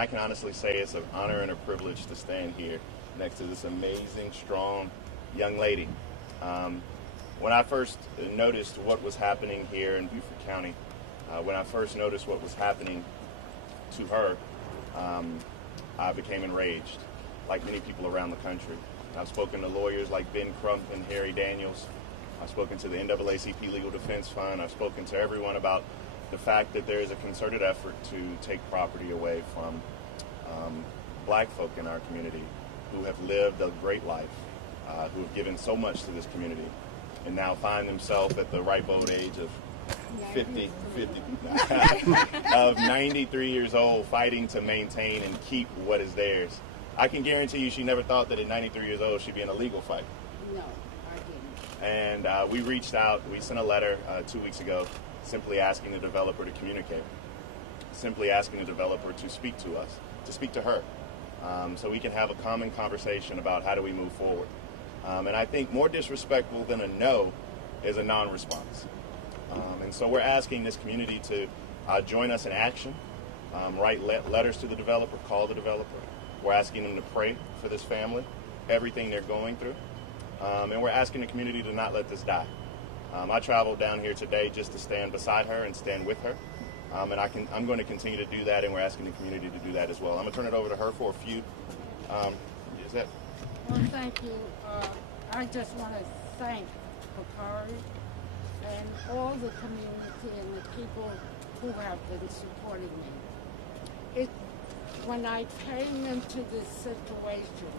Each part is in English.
I can honestly say it's an honor and a privilege to stand here next to this amazing, strong young lady. When I first noticed what was happening here in Beaufort County, when I first noticed what was happening to her, I became enraged, like many people around the country. I've spoken to lawyers like Ben Crump and Harry Daniels. I've spoken to the NAACP Legal Defense Fund. I've spoken to everyone about the fact that there is a concerted effort to take property away from black folk in our community who have lived a great life, who have given so much to this community, and now find themselves at the ripe old age of 93 years old, fighting to maintain and keep what is theirs. I can guarantee you she never thought that at 93 years old she'd be in a legal fight. No, I didn't. And we reached out, we sent a letter 2 weeks ago simply asking the developer to communicate, simply asking the developer to speak to us, to speak to her, so we can have a common conversation about how do we move forward. And I think more disrespectful than a no is a non-response. And so we're asking this community to join us in action, write letters to the developer, call the developer. We're asking them to pray for this family, everything they're going through. And we're asking the community to not let this die. I traveled down here today just to stand beside her and stand with her. And I'm going to continue to do that, and we're asking the community to do that as well. I'm going to turn it over to her for a few. Is that? Well, thank you. I just want to thank Bakari and all the community and the people who have been supporting me. When I came into this situation,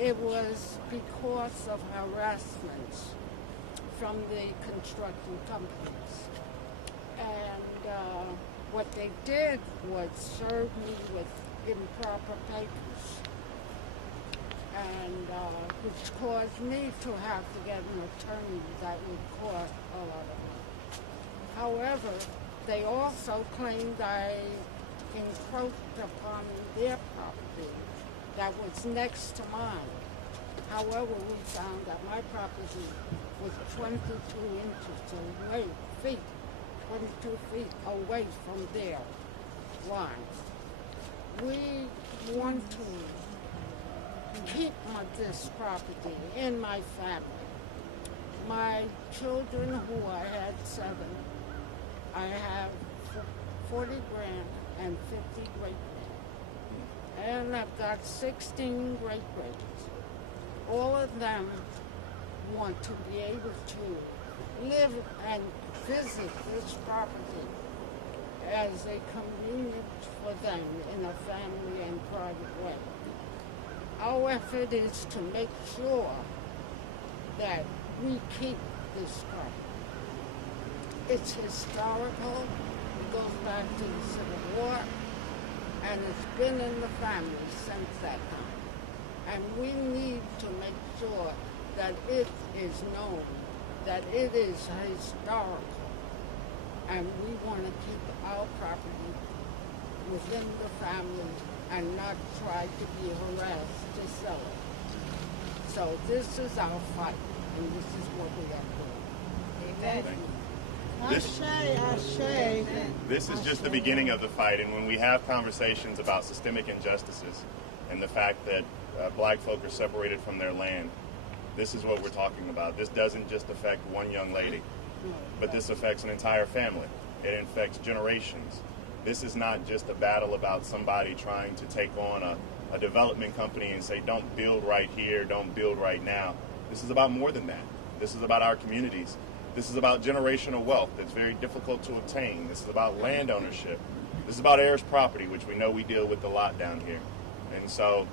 it was because of harassment from the construction companies. And what they did was serve me with improper papers, and which caused me to have to get an attorney that would cost a lot of money. However, they also claimed I encroached upon their property that was next to mine. However, we found that my property was 22 feet away from their line. We want to keep this property in my family. My children, who I had 7, I have 40 grand and 50 great grand. And I've got 16 great grands. All of them want to be able to live and visit this property as a convenience for them in a family and private way. Our effort is to make sure that we keep this property. It's historical. It goes back to the Civil War, and it's been in the family since that time. And we need to make sure that it is known that it is historical, and we want to keep our property within the family and not try to be harassed to sell it. So this is our fight, and this is what we are doing. Amen. This is just the beginning of the fight, and when we have conversations about systemic injustices and the fact that black folk are separated from their land, this is what we're talking about. This doesn't just affect one young lady, but this affects an entire family. It affects generations. This is not just a battle about somebody trying to take on a development company and say, don't build right here, don't build right now. This is about more than that. This is about our communities. This is about generational wealth that's very difficult to obtain. This is about land ownership. This is about heirs property, which we know we deal with a lot down here. And so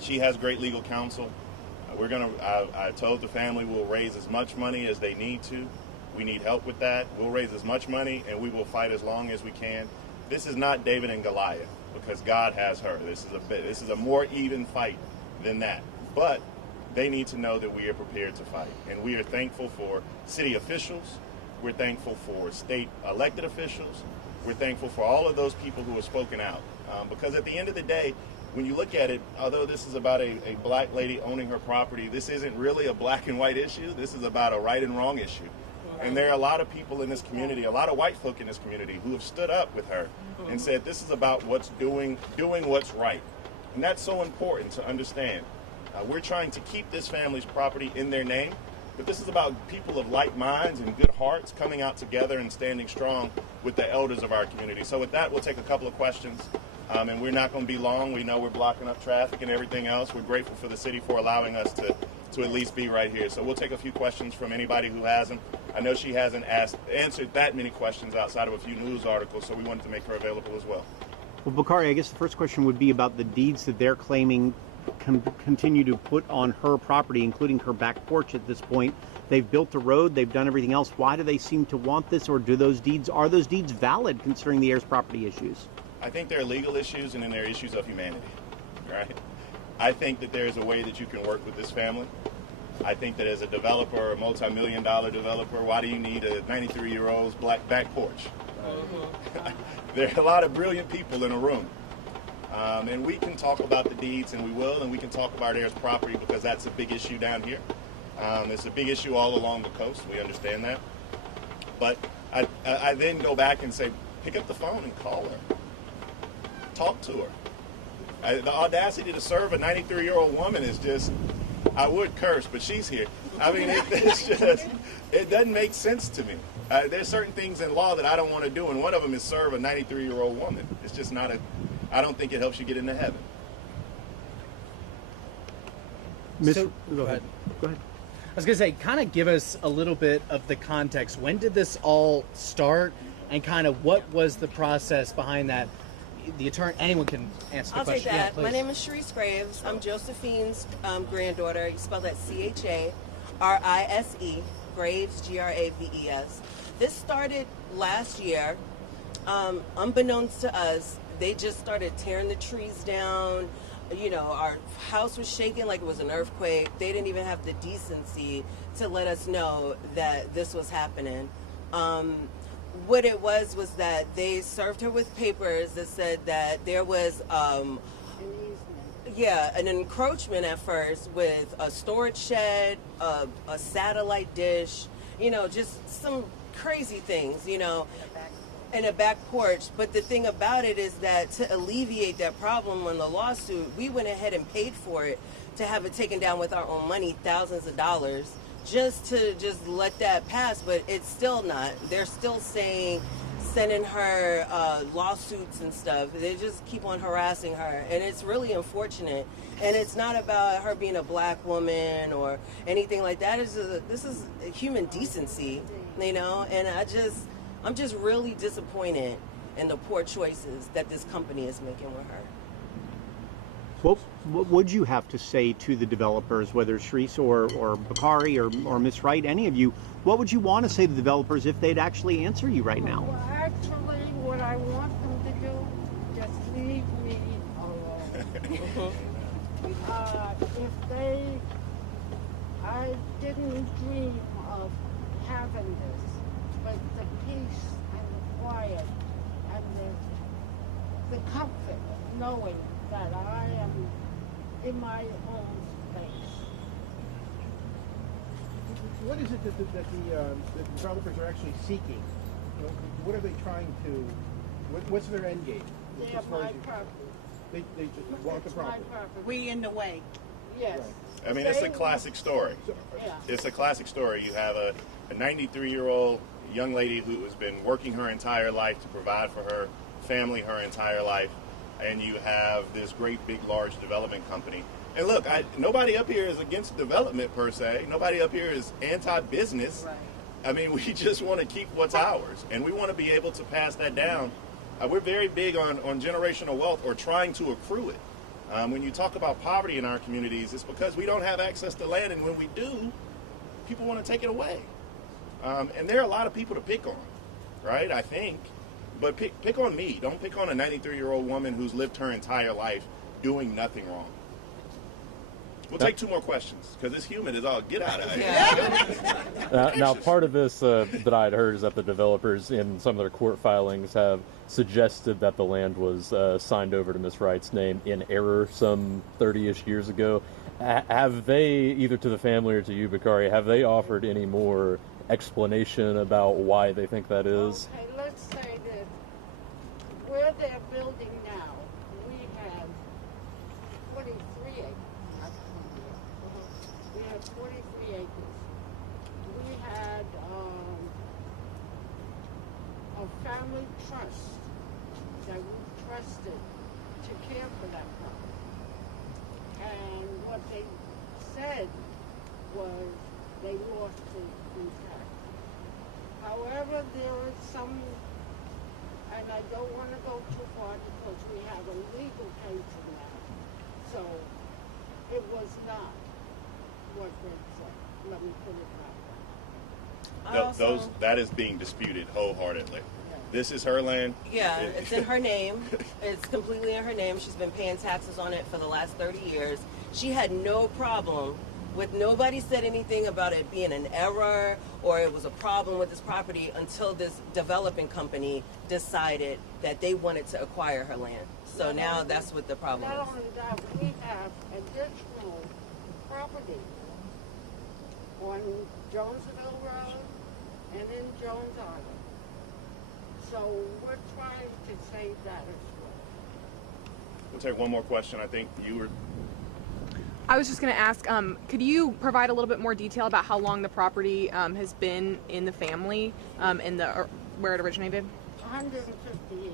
she has great legal counsel. I told the family we'll raise as much money as they need to. We need help with that. We'll raise as much money, and we will fight as long as we can. This is not David and Goliath, because God has her. This is a more even fight than that. But they need to know that we are prepared to fight. And we are thankful for city officials. We're thankful for state elected officials. We're thankful for all of those people who have spoken out. Because at the end of the day, when you look at it, although this is about a black lady owning her property, this isn't really a black and white issue. This is about a right and wrong issue. And there are a lot of people in this community, a lot of white folk in this community who have stood up with her and said this is about what's doing what's right. And that's so important to understand. We're trying to keep this family's property in their name, but this is about people of like minds and good hearts coming out together and standing strong with the elders of our community. So with that, we'll take a couple of questions, and we're not going to be long. We know we're blocking up traffic and everything else. We're grateful for the city for allowing us to at least be right here. So we'll take a few questions from anybody who has them. I know she hasn't answered that many questions outside of a few news articles, so we wanted to make her available as well. Well, Bakari, I guess the first question would be about the deeds that they're claiming continue to put on her property, including her back porch at this point. They've built the road, they've done everything else. Why do they seem to want this, or are those deeds valid considering the heirs property issues? I think there are legal issues and then there are issues of humanity, right? I think that there is a way that you can work with this family. I think that as a developer, a multi-million-dollar developer, why do you need a 93-year-old's black back porch? There are a lot of brilliant people in a room. And we can talk about the deeds, and we will, and we can talk about heirs property because that's a big issue down here. It's a big issue all along the coast. We understand that. But I then go back and say, pick up the phone and call her. Talk to her. The audacity to serve a 93-year-old woman is just, I would curse, but she's here. I mean, it's just, it doesn't make sense to me. There's certain things in law that I don't want to do, and one of them is serve a 93-year-old woman. It's just not I don't think it helps you get into heaven. Go ahead. I was going to say, kind of give us a little bit of the context. When did this all start, and kind of what was the process behind that? The attorney, anyone can answer the I'll question. take that. Yeah, my name is Sharice Graves. I'm Josephine's granddaughter. You spell that Charise, Graves, Graves. This started last year. Unbeknownst to us, they just started tearing the trees down. You know, our house was shaking like it was an earthquake. They didn't even have the decency to let us know that this was happening. What it was that they served her with papers that said that there was an encroachment at first with a storage shed, a satellite dish, you know, just some crazy things, you know, and a back porch. But the thing about it is that to alleviate that problem on the lawsuit, we went ahead and paid for it to have it taken down with our own money, thousands of dollars, just let that pass. But it's still not. They're still sending her lawsuits and stuff. They just keep on harassing her, and it's really unfortunate. And it's not about her being a black woman or anything like that. This is human decency, you know. And I'm just really disappointed in the poor choices that this company is making with her. What would you have to say to the developers, whether Sharice or Bakari or Miss Wright, any of you? What would you want to say to the developers if they'd actually answer you right now? Well, actually, what I want them to do, just leave me alone. I didn't dream of having this, but the peace and the quiet and the comfort of knowing that I am in my own space. What is it that the developers are actually seeking? You know, what are they trying to? What's their end game? They have my property. They just want the property. We in the way. Yes. I mean, it's a classic story. Yeah. It's a classic story. You have a 93-year-old young lady who has been working her entire life to provide for her family her entire life, and you have this great, big, large development company. And look, nobody up here is against development per se. Nobody up here is anti-business. Right. I mean, we just want to keep what's ours, and we want to be able to pass that down. We're very big on generational wealth, or trying to accrue it. When you talk about poverty in our communities, it's because we don't have access to land, and when we do, people want to take it away. And there are a lot of people to pick on, right, I think. But pick on me. Don't pick on a 93-year-old woman who's lived her entire life doing nothing wrong. We'll take two more questions, because this human is all, get out of here. Now, part of this that I'd heard is that the developers in some of their court filings have suggested that the land was signed over to Miss Wright's name in error some 30-ish years ago. Have they, either to the family or to you, Bakari, have they offered any more explanation about why they think that is? Okay, let's say that where they're building now, we have 43 acres. We have 43 acres. We had a family trust that we trusted to care for that property. And what they said was they lost it intact. However, there is some, and I don't want to go too far because we have a legal case in that. So it was not what they said. Let me put it that way. That is being disputed wholeheartedly. This is her land. Yeah, it's in her name. It's completely in her name. She's been paying taxes on it for the last 30 years. She had no problem with, nobody said anything about it being an error or it was a problem with this property until this developing company decided that they wanted to acquire her land. So now that's what the problem Not is. only that, we have additional property on Jonesville Road and in Jones Island. So we're trying to save that as well. We'll take one more question. I think you were. I was just going to ask, could you provide a little bit more detail about how long the property has been in the family and where it originated? 150 years.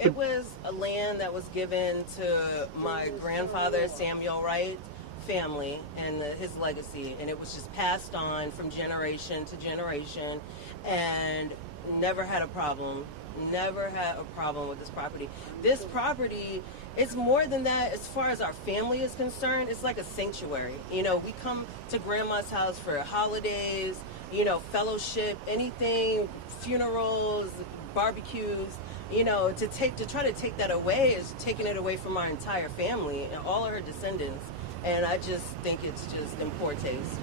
It was a land that was given to my grandfather, Samuel Wright, family and his legacy, and it was just passed on from generation to generation and never had a problem with this property. This property, it's more than that. As far as our family is concerned, it's like a sanctuary. You know, we come to grandma's house for holidays, you know, fellowship, anything, funerals, barbecues. You know, to try to take that away is taking it away from our entire family and all of her descendants. And I just think it's just in poor taste.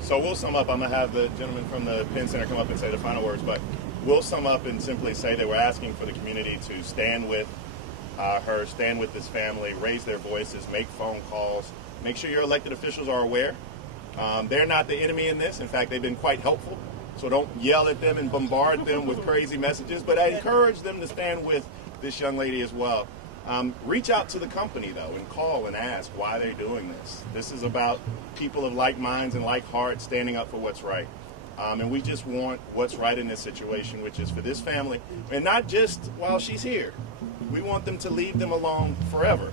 So we'll sum up. I'm going to have the gentleman from the Penn Center come up and say the final words, but we'll sum up and simply say that we're asking for the community to stand with her, stand with this family, raise their voices, make phone calls, make sure your elected officials are aware. They're not the enemy in this. In fact, they've been quite helpful. So don't yell at them and bombard them with crazy messages, but I encourage them to stand with this young lady as well. Reach out to the company, though, and call and ask why they're doing this. This is about people of like minds and like hearts standing up for what's right. And we just want what's right in this situation, which is for this family, and not just while she's here. We want them to leave them alone forever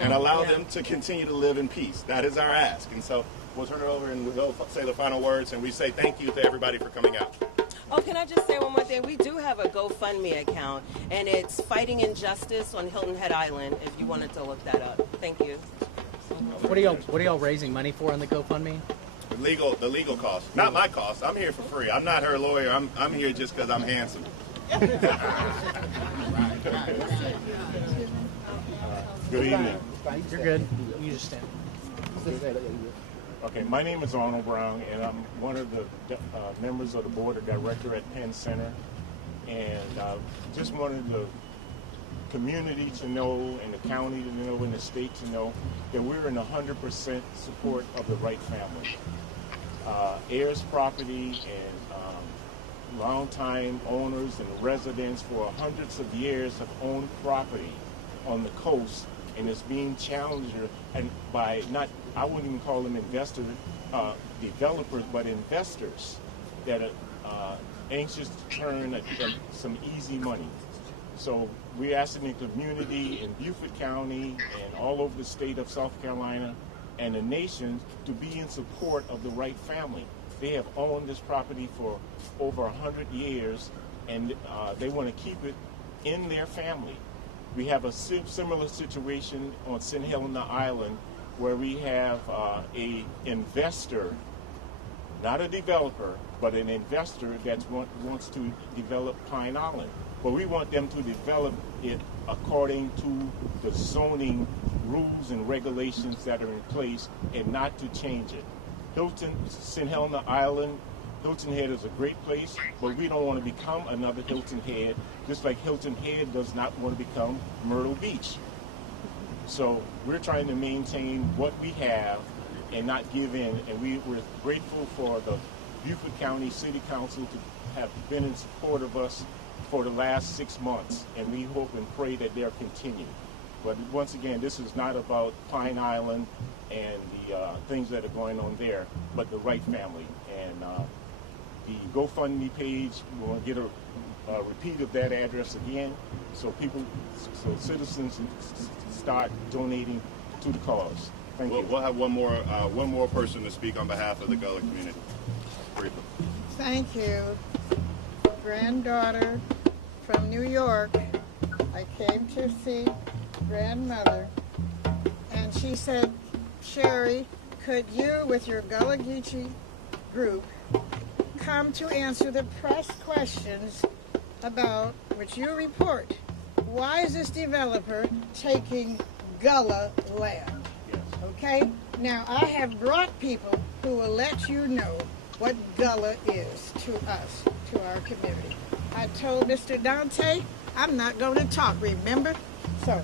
and allow them to continue to live in peace. That is our ask. And so we'll turn it over and we'll say the final words, and we say thank you to everybody for coming out. Oh, can I just say one more thing? We do have a GoFundMe account, and it's Fighting Injustice on Hilton Head Island, if you wanted to look that up. Thank you. What are y'all raising money for on the GoFundMe? The legal cost. Not my cost. I'm here for free. I'm not her lawyer. I'm here just because I'm handsome. Good evening. You're good. You just stand. Okay, my name is Arnold Brown, and I'm one of the members of the board of director at Penn Center. And just wanted the community to know, and the county to know, and the state to know that we're in 100% support of the Wright family. Heirs property and longtime owners and residents for hundreds of years have owned property on the coast, and it's being challenged and by not, I wouldn't even call them investors, developers, but investors that are anxious to turn some easy money. So we're asking the community in Beaufort County and all over the state of South Carolina and the nation to be in support of the Wright family. They have owned this property for over 100 years, and they want to keep it in their family. We have a similar situation on St. Helena Island where we have a investor, not a developer, but an investor that wants to develop Pine Island. But we want them to develop it according to the zoning rules and regulations that are in place and not to change it. St. Helena Island, Hilton Head is a great place, but we don't want to become another Hilton Head, just like Hilton Head does not want to become Myrtle Beach. So we're trying to maintain what we have and not give in. And we're grateful for the Beaufort County City Council to have been in support of us for the last 6 months, and we hope and pray that they'll continue. But once again, this is not about Pine Island and the things that are going on there, but the Wright family. And the GoFundMe page, we want to get a repeat of that address again, so citizens start donating to the cause. Thank you. We'll have one more person to speak on behalf of the Gullah community. Briefly. Thank you. Granddaughter from New York. I came to see grandmother, and she said, Sherry, could you, with your Gullah Geechee group, come to answer the press questions about which you report? Why is this developer taking Gullah land? Yes. Okay? Now, I have brought people who will let you know what Gullah is to us, to our community. I told Mr. Dante, I'm not going to talk, remember? So,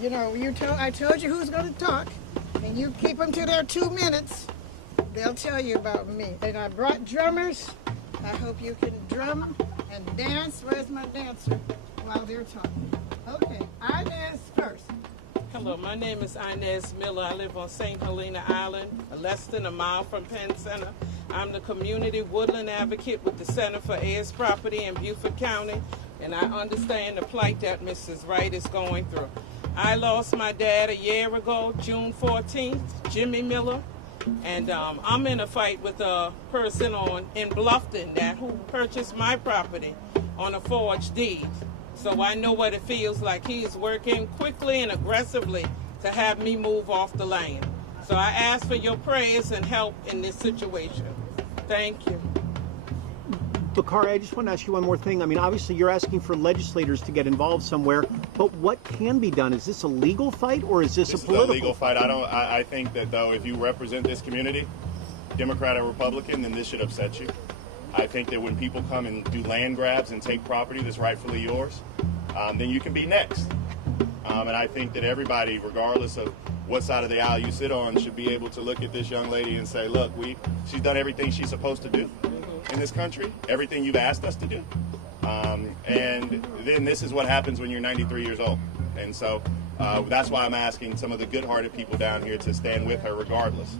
you know, I told you who's going to talk, and you keep them to their 2 minutes. They'll tell you about me. And I brought drummers. I hope you can drum and dance. Where's my dancer? While they're talking. Okay, Inez first. Hello, my name is Inez Miller. I live on St. Helena Island, less than a mile from Penn Center. I'm the community woodland advocate with the Center for Heirs Property in Beaufort County, and I understand the plight that Mrs. Wright is going through. I lost my dad a year ago, June 14th, Jimmy Miller, and I'm in a fight with a person in Bluffton who purchased my property on a forged deed. So I know what it feels like. He's working quickly and aggressively to have me move off the land. So I ask for your prayers and help in this situation. Thank you. Bakari, I just want to ask you one more thing. I mean, obviously you're asking for legislators to get involved somewhere, but what can be done? Is this a legal fight or is this a political This is a legal fight. I think that, though, if you represent this community, Democrat or Republican, then this should upset you. I think that when people come and do land grabs and take property that's rightfully yours, then you can be next. And I think that everybody, regardless of what side of the aisle you sit on, should be able to look at this young lady and say, look, she's done everything she's supposed to do in this country, everything you've asked us to do. And then this is what happens when you're 93 years old. And so that's why I'm asking some of the good-hearted people down here to stand with her regardless.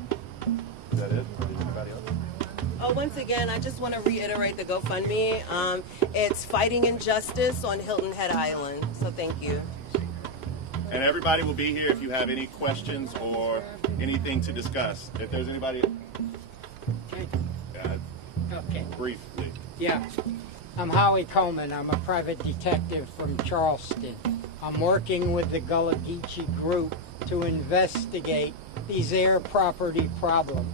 Is that it? Anybody else? Once again, I just want to reiterate the GoFundMe. It's Fighting Injustice on Hilton Head Island. So thank you. And everybody will be here if you have any questions or anything to discuss. If there's anybody... Okay. Briefly. Yeah. I'm Howie Coleman. I'm a private detective from Charleston. I'm working with the Gullah Geechee group to investigate these air property problems.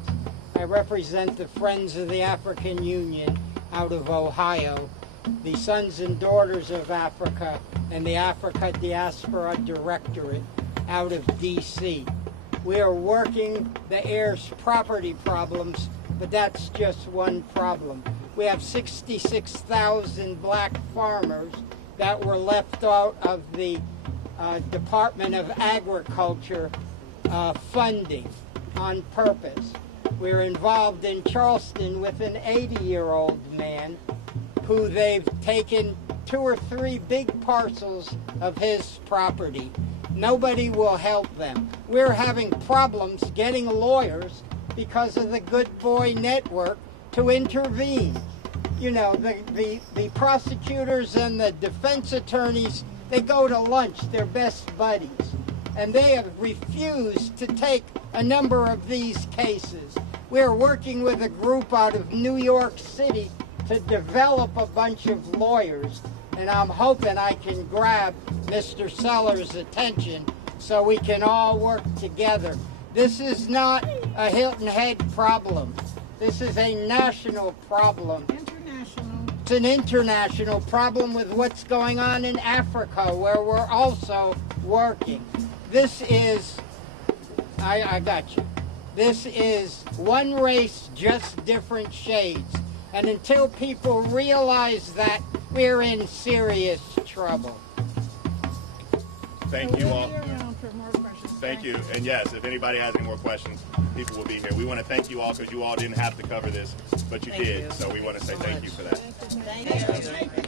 I represent the Friends of the African Union out of Ohio, the Sons and Daughters of Africa, and the Africa Diaspora Directorate out of D.C. We are working the heirs property problems, but that's just one problem. We have 66,000 black farmers that were left out of the Department of Agriculture funding on purpose. We're involved in Charleston with an 80-year-old man who they've taken 2 or 3 big parcels of his property. Nobody will help them. We're having problems getting lawyers because of the Good Boy Network to intervene. You know, the prosecutors and the defense attorneys, they go to lunch, they're best buddies. And they have refused to take a number of these cases. We're working with a group out of New York City to develop a bunch of lawyers, and I'm hoping I can grab Mr. Sellers' attention so we can all work together. This is not a Hilton Head problem. This is a national problem. International. It's an international problem with what's going on in Africa, where we're also working. This is, I got you. This is one race, just different shades. And until people realize that, we're in serious trouble. Thank you all. Thank you. And yes, if anybody has any more questions, people will be here. We want to thank you all because you all didn't have to cover this, but you did. So we want to say thank you for that. Thank you.